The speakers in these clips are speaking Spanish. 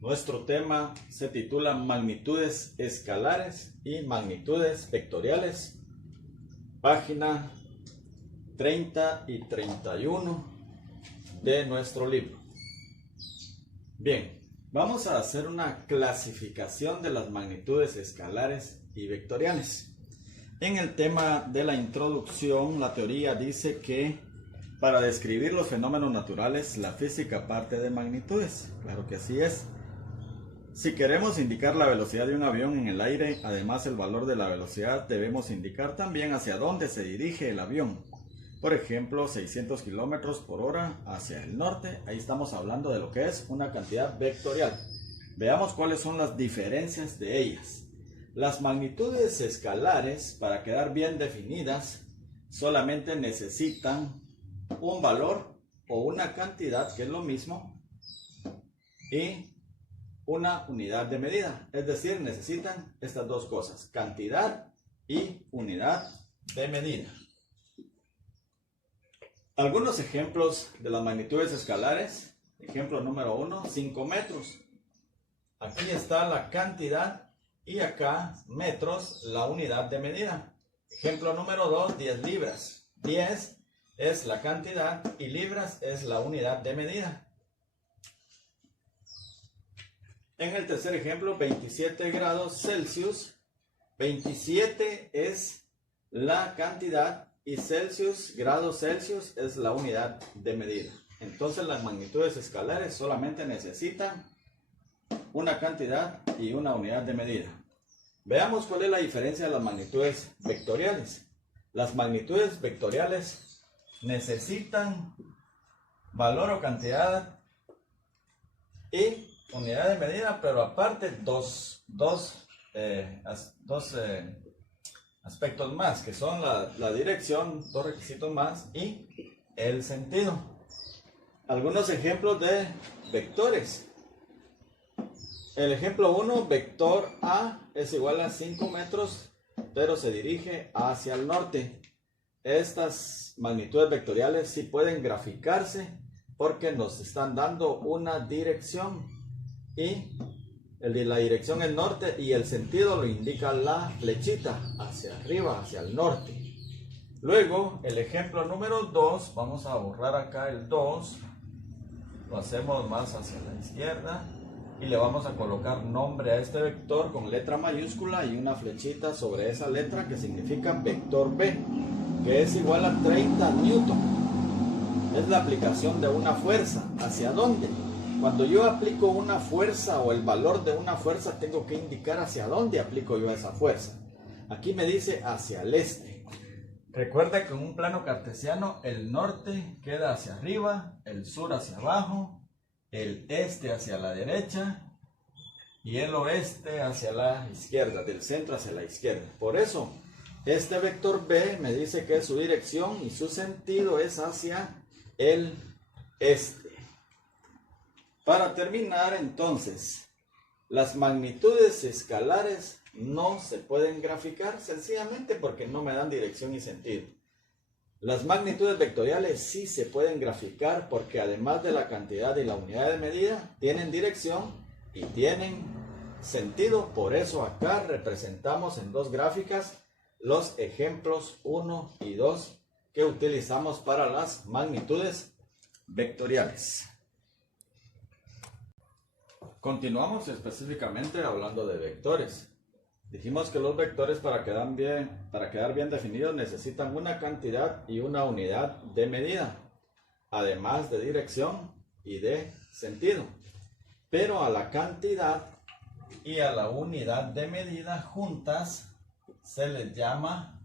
Nuestro tema se titula Magnitudes escalares y magnitudes vectoriales, página 30 y 31 de nuestro libro. Bien, vamos a hacer una clasificación de las magnitudes escalares y vectoriales. En el tema de la introducción, la teoría dice que para describir los fenómenos naturales, la física parte de magnitudes. Claro que así es. Si queremos indicar la velocidad de un avión en el aire, además el valor de la velocidad, debemos indicar también hacia dónde se dirige el avión. Por ejemplo, 600 kilómetros por hora hacia el norte. Ahí estamos hablando de lo que es una cantidad vectorial. Veamos cuáles son las diferencias de ellas. Las magnitudes escalares, para quedar bien definidas, solamente necesitan un valor o una cantidad, que es lo mismo, y una unidad de medida. Es decir, necesitan estas dos cosas, cantidad y unidad de medida. Algunos ejemplos de las magnitudes escalares. Ejemplo número 1, 5 metros. Aquí está la cantidad y acá metros, la unidad de medida. Ejemplo número 2, 10 libras. 10 es la cantidad y libras es la unidad de medida. En el tercer ejemplo, 27 grados Celsius. 27 es la cantidad y grados Celsius es la unidad de medida. Entonces las magnitudes escalares solamente necesitan una cantidad y una unidad de medida. Veamos cuál es la diferencia de las magnitudes vectoriales. Las magnitudes vectoriales necesitan valor o cantidad y unidad de medida, pero aparte dos aspectos más, que son la dirección, dos requisitos más, y el sentido. Algunos ejemplos de vectores. El ejemplo 1, vector A es igual a 5 metros, pero se dirige hacia el norte. Estas magnitudes vectoriales sí pueden graficarse porque nos están dando una dirección y la dirección es norte y el sentido lo indica la flechita hacia arriba, hacia el norte. Luego, el ejemplo número 2, vamos a borrar acá el 2, lo hacemos más hacia la izquierda y le vamos a colocar nombre a este vector con letra mayúscula y una flechita sobre esa letra que significa vector B, que es igual a 30 newton. Es la aplicación de una fuerza. ¿Hacia dónde? Cuando yo aplico una fuerza o el valor de una fuerza, tengo que indicar hacia dónde aplico yo esa fuerza. Aquí me dice hacia el este. Recuerda que en un plano cartesiano el norte queda hacia arriba, el sur hacia abajo, el este hacia la derecha y el oeste hacia la izquierda, del centro hacia la izquierda. Por eso, este vector B me dice que su dirección y su sentido es hacia el este. Para terminar, entonces, las magnitudes escalares no se pueden graficar sencillamente porque no me dan dirección y sentido. Las magnitudes vectoriales sí se pueden graficar porque además de la cantidad y la unidad de medida, tienen dirección y tienen sentido. Por eso acá representamos en dos gráficas los ejemplos 1 y 2 que utilizamos para las magnitudes vectoriales. Continuamos específicamente hablando de vectores. Dijimos que los vectores para quedar bien definidos necesitan una cantidad y una unidad de medida, además de dirección y de sentido. Pero a la cantidad y a la unidad de medida juntas se les llama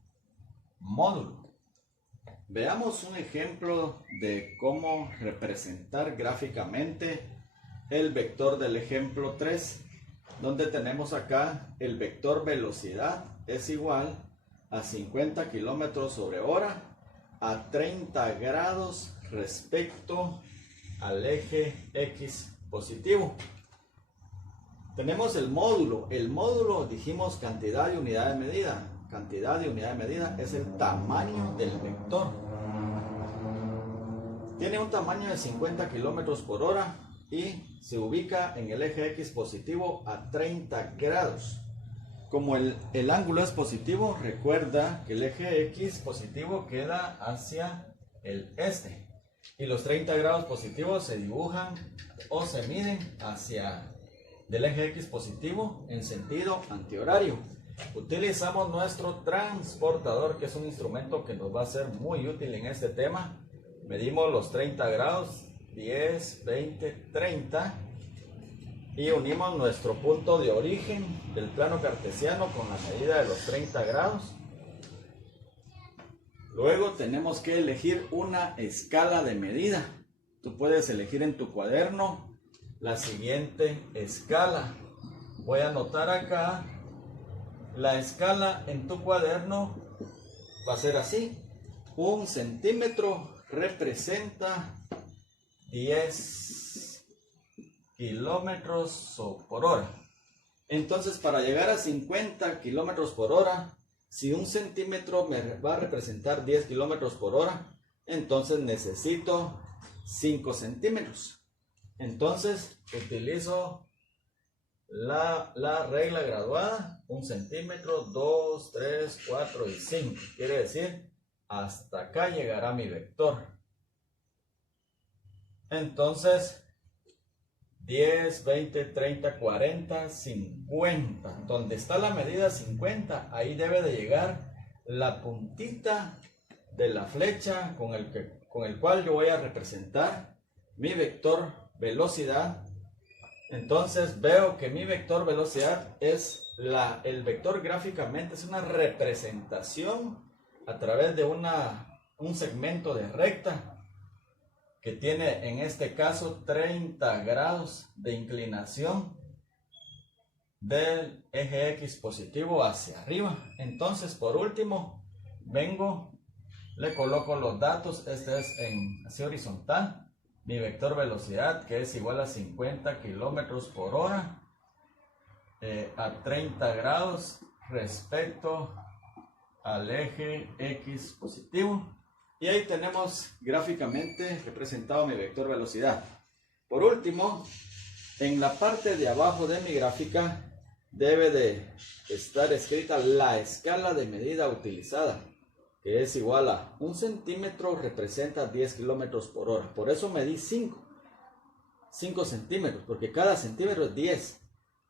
módulo. Veamos un ejemplo de cómo representar gráficamente el vector del ejemplo 3, donde tenemos acá el vector velocidad es igual a 50 kilómetros sobre hora a 30 grados respecto al eje X positivo. Tenemos el módulo. El módulo dijimos cantidad y unidad de medida. Cantidad y unidad de medida es el tamaño del vector. Tiene un tamaño de 50 kilómetros por hora y se ubica en el eje X positivo a 30 grados. Como el ángulo es positivo, recuerda que el eje X positivo queda hacia el este y los 30 grados positivos se dibujan o se miden hacia del eje X positivo en sentido antihorario. Utilizamos nuestro transportador, que es un instrumento que nos va a ser muy útil en este tema. Medimos los 30 grados, 10, 20, 30 y unimos nuestro punto de origen del plano cartesiano con la medida de los 30 grados. Luego tenemos que elegir una escala de medida. Tú puedes elegir en tu cuaderno la siguiente escala. Voy a anotar acá. La escala en tu cuaderno va a ser así. 1 centímetro representa 10 kilómetros por hora. Entonces, para llegar a 50 kilómetros por hora, si 1 centímetro me va a representar 10 kilómetros por hora, entonces necesito 5 centímetros. Entonces, utilizo la regla graduada: 1 centímetro, 2, 3, 4 y 5. Quiere decir, hasta acá llegará mi vector. Entonces, 10, 20, 30, 40, 50. Donde está la medida 50, ahí debe de llegar la puntita de la flecha con el cual yo voy a representar mi vector velocidad. Entonces veo que mi vector velocidad es el vector gráficamente es una representación a través de un segmento de recta que tiene en este caso 30 grados de inclinación del eje X positivo hacia arriba. Entonces, por último, vengo, le coloco los datos. Este es así horizontal. Mi vector velocidad, que es igual a 50 kilómetros por hora a 30 grados respecto al eje X positivo. Y ahí tenemos gráficamente representado mi vector velocidad. Por último, en la parte de abajo de mi gráfica debe de estar escrita la escala de medida utilizada, que es igual a 1 centímetro representa 10 kilómetros por hora. Por eso medí 5 centímetros, porque cada centímetro es 10.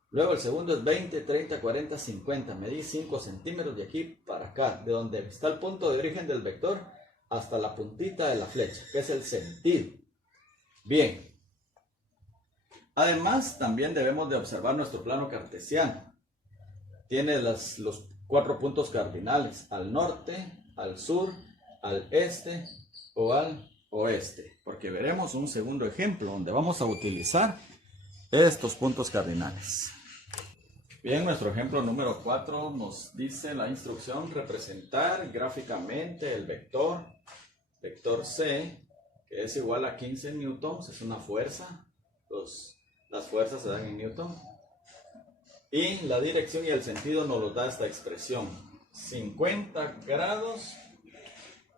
Luego el segundo es 20, 30, 40, 50. Medí 5 centímetros de aquí para acá, de donde está el punto de origen del vector hasta la puntita de la flecha, que es el sentido. Bien. Además, también debemos de observar nuestro plano cartesiano. Tiene los 4 puntos cardinales: al norte, al sur, al este o al oeste. Porque veremos un segundo ejemplo donde vamos a utilizar estos puntos cardinales. Bien, nuestro ejemplo número 4 nos dice la instrucción: representar gráficamente el vector C, que es igual a 15 newtons, es una fuerza, las fuerzas se dan en newton, y la dirección y el sentido nos lo da esta expresión: 50 grados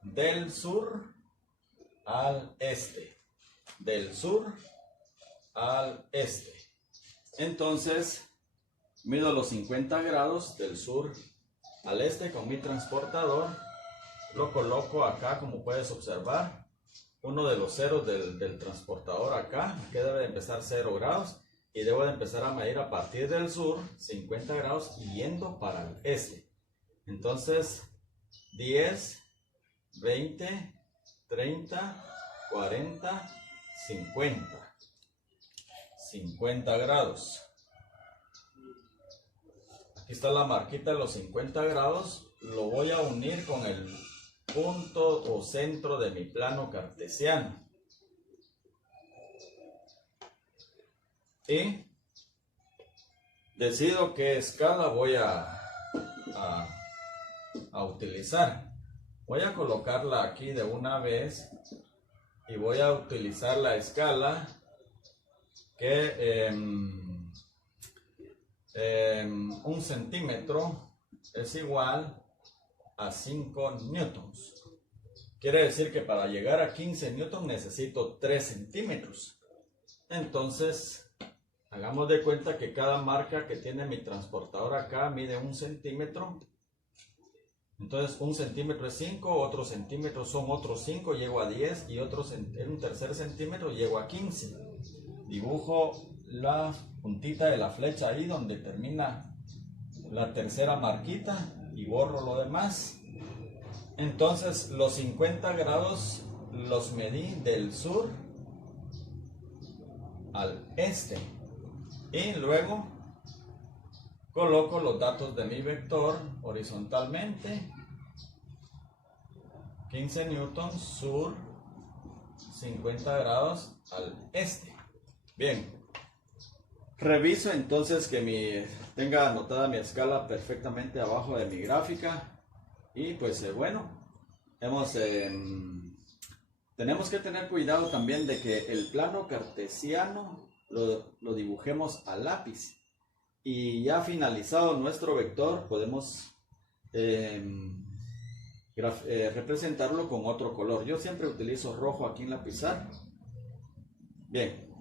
del sur al este, del sur al este. Entonces, mido los 50 grados del sur al este con mi transportador, lo coloco acá, como puedes observar, uno de los ceros del transportador acá, que debe de empezar 0 grados, y debo de empezar a medir a partir del sur 50 grados yendo para el este. Entonces, 10, 20, 30, 40, 50. 50 grados. Aquí está la marquita de los 50 grados. Lo voy a unir con el punto o centro de mi plano cartesiano. Y decido qué escala voy a utilizar. Voy a colocarla aquí de una vez y voy a utilizar la escala que 1 centímetro es igual a 5 newtons. Quiere decir que para llegar a 15 newtons necesito 3 centímetros. Entonces, hagamos de cuenta que cada marca que tiene mi transportador acá mide 1 centímetro. Entonces, 1 centímetro es 5, otro centímetro son otros 5, llego a 10 y en un tercer centímetro llego a 15. Dibujo la puntita de la flecha ahí donde termina la tercera marquita y borro lo demás. Entonces, los 50 grados los medí del sur al este. Y luego coloco los datos de mi vector horizontalmente. 15 newtons sur, 50 grados al este. Bien. Reviso entonces que tenga anotada mi escala perfectamente abajo de mi gráfica. Y pues bueno, tenemos que tener cuidado también de que el plano cartesiano lo dibujemos a lápiz. Y ya finalizado nuestro vector, podemos representarlo con otro color. Yo siempre utilizo rojo aquí en la pizarra. Bien,